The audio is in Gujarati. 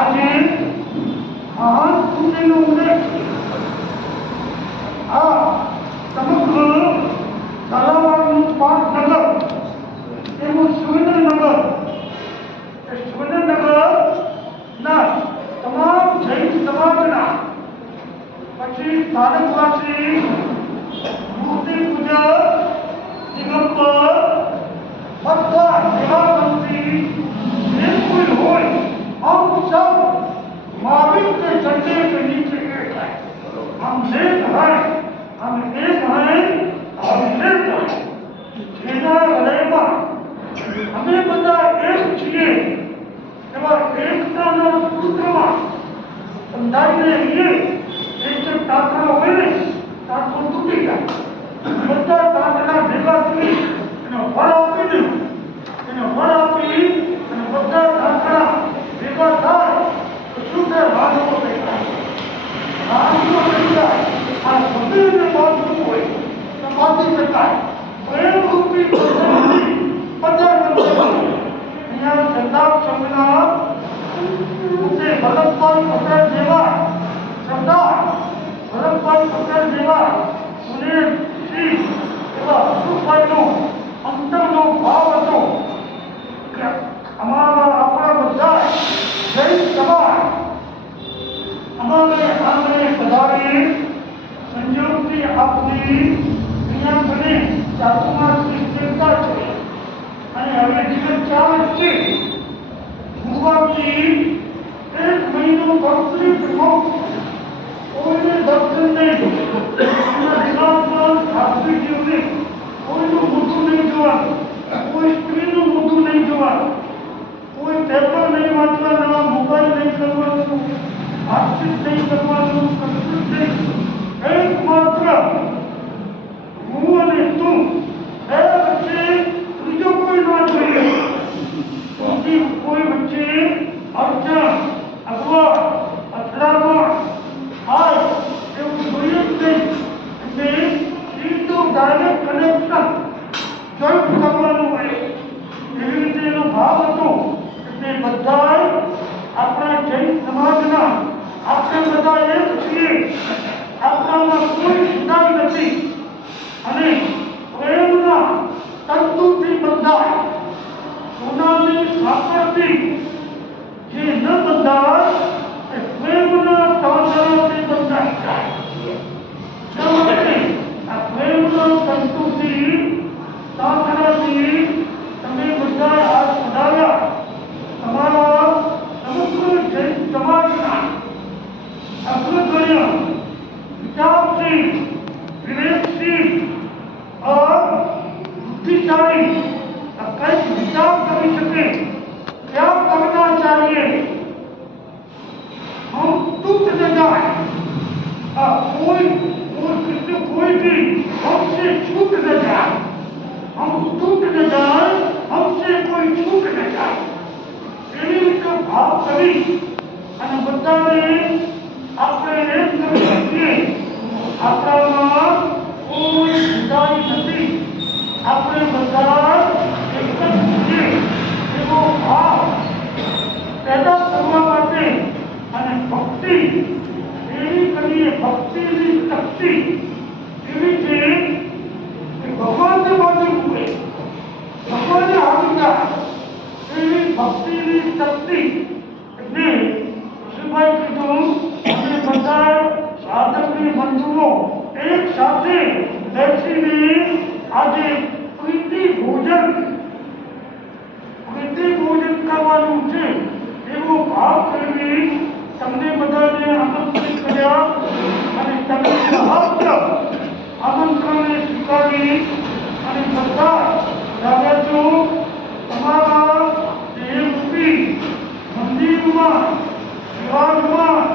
આજે મહાન પુણ્યનો ઉલ્લેખ આ સમગ્ર ઝાલાવાડનું પાટનગર એવું સુરેન્દ્રનગર, એ સુરેન્દ્રનગરના તમામ જૈન સમાજના પછી સ્થાનકવાસી મૂર્તિ પૂજક દિગંબર બધા સેવાભાવી જે કોઈ હોય हम सब महावीर के झंडे के नीचे एक है। हम एक हैं, हम एक हैं, हम एक हैं। જેના હૃદયમાં અમે બધા એક છીએ એવા એકતાના સૂત્રમાં બંધાઈને રહીએ. એક તાંતણા હોય ને તાંતણું તૂટી જાય, બધા તાંતણા ભેગા કરી એને ફળ આપી દેવું, એને ફળ આપી અને બધા તાંતણા ભેગા થાય તો શું કે વાંધો થઈ જાય, વાંધો થઈ જાય. આ શરીરને બાંધવું હોય તો બાંધી શકાય. પ્રેમ રૂપી પ્રસંગથી બધા અહીંયા સરદાર સંઘના ભરતભાઈ પટેલ જેવા સરદાર ભરતભાઈ પટેલ જેવા સુરેશજી એવા અતુભાઈનો અંતરનો ભાવ હતો કે અમારા આપણા બધા જૈન સમાજ અમારે આંગણે પધારી સંયોગથી આપની અહીંયા મને ચાતુર્માસની ચિંતા છે અને હવે દિવસ ચાલે છે. ગુરુવારથી 1 મહિનો કમ્પ્લીટ કોઈને દર્શન નહીં, એના દિમાગમાં શાસ્ત્રીજીઓને કોઈનું મોઢું નહીં જોવાનું, કોઈ સ્ત્રીનું મોઢું નહીં જોવાનું, કોઈ પેપર નહીં વાંચવાના, મોબાઈલ નહીં કરવાનું, વાતચીત નહીં કરવાનું, કશું નહીં. એકમાત્ર હું અને તું એ વચ્ચે ત્રીજો કોઈ ના જોઈએ. કોઈ વચ્ચે અડચણ, અગવડ, અથડામણ થાય એવું જોઈએ જ નહીં. એટલે સીધું ડાયરેક્ટ કનેક્શન જોઈન્ટ કરવાનું હોય એવી રીતે એનો ભાવ હતો. એટલે બધા આપણા જૈન સમાજના આપણે બધા એક છીએ, આપણામાં કોઈ જુદાઈ નથી અને પ્રેમના તંતુથી બંધાય. સોનાની સાંકળથી જે ન બંધાય એ પ્રેમના તાંતણાથી બંધાઈ જાય. શા માટે? આ પ્રેમના તંતુથી તાંતણાથી તમે બધા હાથ પધાર્યા. તમારા સમગ્ર જૈન સમાજના અગ્રગણ્ય વિચારશીલ, વિવેકશીલ और बुद्धिशाली કંઈક વિચાર કરી શકે क्या करना चाहिए. हम टूट न जाए, कोई भी हमसे छूट न जाए, हम टूट न जाए, हमसे कोई छूट न जाए એવી રીતે ભાવ કરી અને બધાને આપણે એક કરી શકીએ. આપણામાં કોઈ જુદાઈ નથી, આપણે બધા એક જ છીએ એવો ભાવ પેદા કરવા માટે અને ભક્તિ એવી કરીએ. ભક્તિની શક્તિ એવી છે કે ભગવાનને બાજુ હોય, ભગવાનને આવી જાય એવી ભક્તિની શક્તિ. એટલે ઋષિભાઈ કીધું અમે બધા સાધકની બંધુઓ એક સાથે બેસીને આજે પ્રીતિ ભોજન કરવાનું છે એવો ભાવ કરી તમને બધાને આમંત્રિત કર્યા અને તમે સહસ્ત્ર આમંત્રણને સ્વીકારી અને બધા રાજાજો તમારા દેવરૂપી મંદિરમાં વિરાજમાન